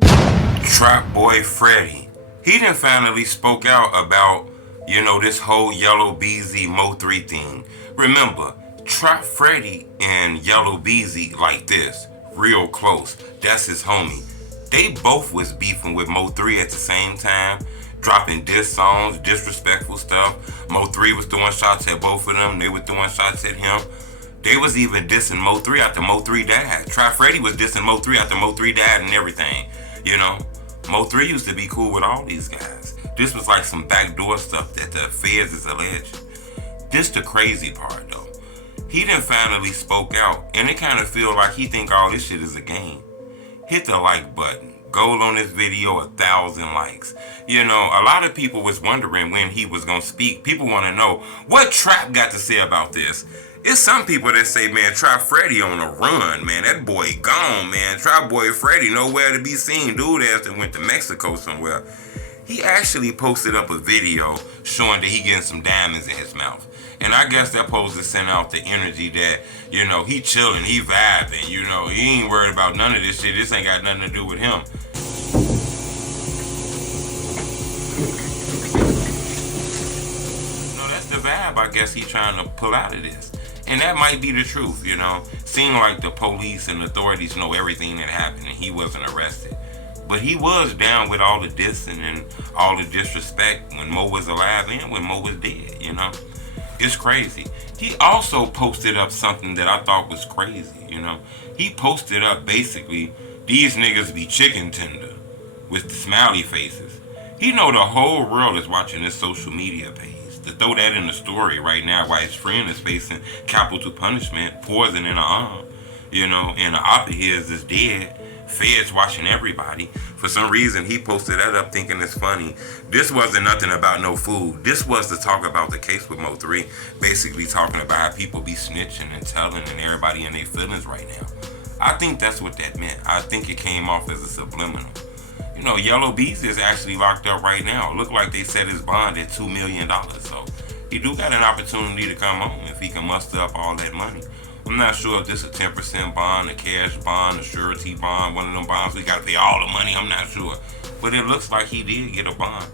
Trapboy Freddy. He done finally spoke out about, this whole Yella Beezy Mo3 thing. Remember, Trap Freddy and Yella Beezy like this, real close. That's his homie. They both was beefing with Mo3 at the same time, dropping diss songs, disrespectful stuff. Mo3 was throwing shots at both of them. They were throwing shots at him. They was even dissing Mo3 after Mo3 died. Trap Freddy was dissing Mo3 after Mo3 died and everything. Mo3 used to be cool with all these guys. This was like some backdoor stuff that the feds is alleged. This the crazy part though. He done finally spoke out, and it kind of feel like he think all this shit is a game. Hit the like button. Goal on this video, 1,000 likes. A lot of people was wondering when he was gonna speak. People want to know what Trap got to say about this. It's some people that say, man, Trap Freddy on a run, man. That boy gone, man. Trapboy Freddy nowhere to be seen. Dude ass that went to Mexico somewhere. He actually posted up a video showing that he getting some diamonds in his mouth. And I guess that supposed to send out the energy that, he chilling, he vibing, he ain't worried about none of this shit. This ain't got nothing to do with him. No, that's the vibe I guess he trying to pull out of this. And that might be the truth, Seem like the police and authorities know everything that happened and he wasn't arrested. But he was down with all the dissing and all the disrespect when Mo was alive and when Mo was dead, It's crazy. He also posted up something that I thought was crazy, He posted up basically, these niggas be chicken tender with the smiley faces. He know the whole world is watching his social media page. To throw that in the story right now while his friend is facing capital punishment, poison in the arm, and the op of his is dead. Feds watching everybody. For some reason, he posted that up thinking it's funny. This wasn't nothing about no food. This was to talk about the case with Mo3. Basically talking about how people be snitching and telling and everybody in their feelings right now. I think that's what that meant. I think it came off as a subliminal. Yella Beezy is actually locked up right now. Look like they set his bond at $2 million. So he do got an opportunity to come home if he can muster up all that money. I'm not sure if this is a 10% bond, a cash bond, a surety bond, one of them bonds we got to pay all the money. I'm not sure. But it looks like he did get a bond.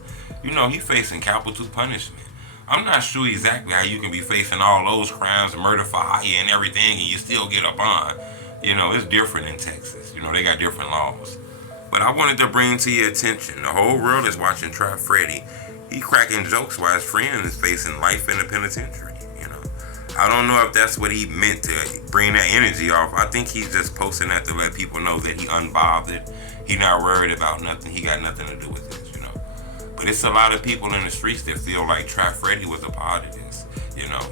He facing capital punishment. I'm not sure exactly how you can be facing all those crimes, murder for hire and everything, and you still get a bond. It's different in Texas. They got different laws. But I wanted to bring to your attention, the whole world is watching Trap Freddy. He cracking jokes while his friend is facing life in the penitentiary, I don't know if that's what he meant to bring that energy off. I think he's just posting that to let people know that he unbothered. He not worried about nothing. He got nothing to do with this, But it's a lot of people in the streets that feel like Trap Freddy was a part of this.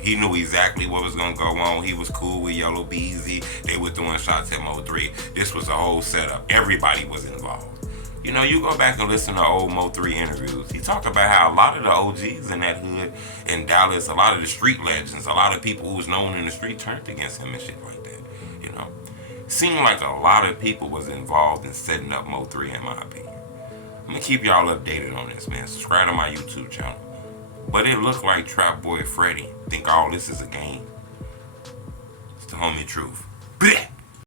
He knew exactly what was going to go on. He was cool with Yella Beezy. They were throwing shots at Mo3. This was a whole setup. Everybody was involved. You go back and listen to old Mo3 interviews. He talked about how a lot of the OGs in that hood in Dallas, a lot of the street legends, a lot of people who was known in the street turned against him and shit like that. Seemed like a lot of people was involved in setting up Mo3 in my opinion. I'm going to keep y'all updated on this, man. Subscribe to my YouTube channel. But it looked like Trapboy Freddy think all this is a game. It's the homie truth. Blech!